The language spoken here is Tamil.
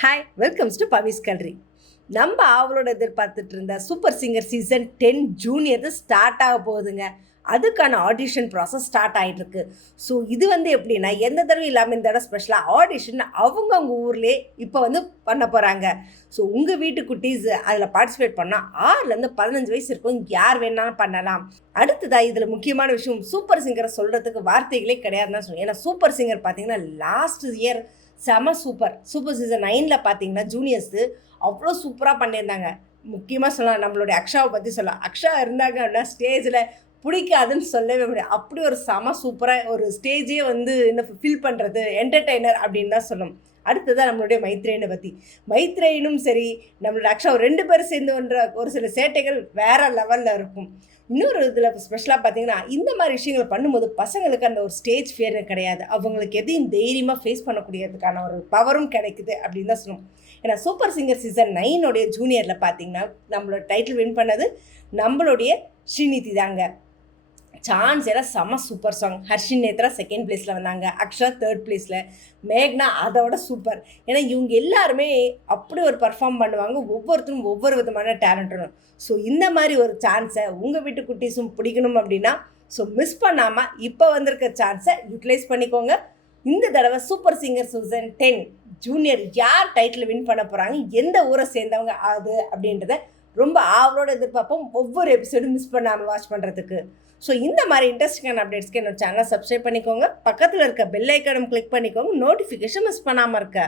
ஹாய் வெல்கம்ஸ் டு பவிஸ் கல்ரி. நம்ம அவளோட எதிர்பார்த்துட்டு இருந்த super singer season 10 junior start ஆக போகுதுங்க. அதுக்கான ஆடிஷன் ப்ராசஸ் ஸ்டார்ட் ஆகிட்டுருக்கு. ஸோ இது எப்படின்னா எந்த தடவை இல்லாமல் இந்த தடவை ஸ்பெஷலாக ஆடிஷன் அவங்கவுங்க ஊர்லேயே இப்போ பண்ண போகிறாங்க. ஸோ உங்கள் வீட்டு குட்டீஸ் அதில் பார்ட்டிசிபேட் பண்ணால் 6லேருந்து 15 வயசு இருக்கும், யார் வேணாலும் பண்ணலாம். அடுத்ததாக இதில் முக்கியமான விஷயம், சூப்பர் சிங்கரை சொல்கிறதுக்கு வார்த்தைகளே கிடையாதுன்னு தான் சொல்லுவேன். ஏன்னா சூப்பர் சிங்கர் பார்த்தீங்கன்னா லாஸ்ட் இயர் செம சூப்பர் சீசன் 9 பார்த்தீங்கன்னா ஜூனியர்ஸு அவ்வளோ சூப்பராக பண்ணியிருந்தாங்க. முக்கியமாக சொல்லலாம், நம்மளுடைய அக்ஷாவை பற்றி சொல்லலாம். அக்ஷா இருந்தாங்க அப்படின்னா ஸ்டேஜில் பிடிக்காதுன்னு சொல்லவே முடியாது. அப்படி ஒரு செம சூப்பராக ஒரு ஸ்டேஜே என்ன ஃபில் பண்ணுறது, என்டர்டெய்னர் அப்படின்னு தான் சொல்லணும். அடுத்ததான் நம்மளுடைய மைத்ரேயனை பற்றி. மைத்ரேயனும் சரி நம்மளோட அக்ஷாவும் 2 பேரும் சேர்ந்து பண்ணுற ஒரு சில சேட்டைகள் வேறு லெவலில் இருக்கும். இன்னொரு இதில் ஸ்பெஷலாக பார்த்தீங்கன்னா இந்த மாதிரி விஷயங்களை பண்ணும்போது பசங்களுக்கு அந்த ஒரு ஸ்டேஜ் ஃபியர் கிடையாது. அவங்களுக்கு எதையும் தைரியமாக ஃபேஸ் பண்ணக்கூடியதுக்கான ஒரு பவரும் கிடைக்குது அப்படின்னு தான் சொல்லணும். ஏன்னா சூப்பர் சிங்கர் சீசன் 9 ஜூனியரில் பார்த்தீங்கன்னா நம்மளோட டைட்டில் வின் பண்ணது நம்மளுடைய ஸ்ரீநிதி தாங்க. சான்ஸ் எல்லாம் செம சூப்பர் சாங். ஹர்ஷின் நேத்ரா 2nd பிளேஸில் வந்தாங்க, அக்ஷா 3rd பிளேஸில், மேக்னா அதோட சூப்பர். ஏன்னா இவங்க எல்லாருமே அப்படி ஒரு பர்ஃபார்ம் பண்ணுவாங்க. ஒவ்வொருத்தரும் ஒவ்வொரு விதமான டேலண்ட்டும். ஸோ இந்த மாதிரி ஒரு சான்ஸை உங்கள் வீட்டு குட்டீஸும் பிடிக்கணும் அப்படின்னா ஸோ மிஸ் பண்ணாமல் இப்போ வந்திருக்க சான்ஸை யூட்டிலைஸ் பண்ணிக்கோங்க. இந்த தடவை சூப்பர் சிங்கர் சீசன் 10 ஜூனியர் யார் டைட்டில் வின் பண்ண போகிறாங்க, எந்த ஊரை சேர்ந்தவங்க அது அப்படின்றத ரொம்ப ஆவலோடு எதிர்பார்ப்போம், ஒவ்வொரு எபிசோடும் மிஸ் பண்ணாமல் வாட்ச் பண்ணுறதுக்கு. ஸோ இந்த மாதிரி இன்ட்ரெஸ்டிங்கான அப்டேட்ஸ்க்கு என்னோட சேனலை சப்ஸ்கிரைப் பண்ணிக்கோங்க. பக்கத்தில் இருக்க பெல் ஐக்கானும் கிளிக் பண்ணிக்கோங்க, நோட்டிஃபிகேஷன் மிஸ் பண்ணாமல் இருக்க.